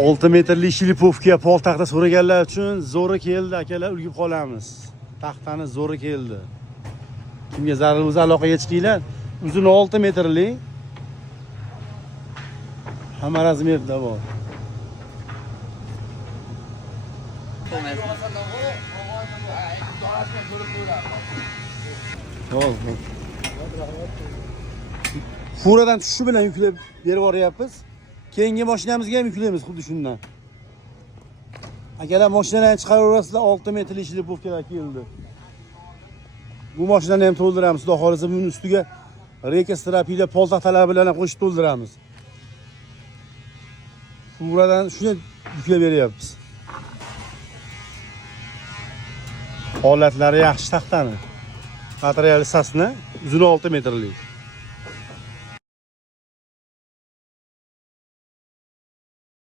6 metrli shlipovka po'ltaxta so'raganlar uchun zo'ri keldi akalar, ulgib qolamiz. Taxtani zo'ri keldi. Kimga zarur bo'lsa aloqaga chiqinglar. Uzuni 6 metrli. Hamma razmerda bor. Furadan tushishi bilan yuklab berib boryapmiz. Keyingi mashinamizga ham yuklaymiz xuddi shundan. Akalar mashinalarni chiqaraverasizlar, 6 metrli shlipovkalar keldi. Bu mashinani ham to'ldiramiz. Xudo xolisa buning ustiga reka strapila poltaxtalar bilan ham qo'shib to'ldiramiz. Furadan shuni yuklab beryapmiz. Holatlari yaxshi taxtani. Materiali sasna, uzuni 6 metrli.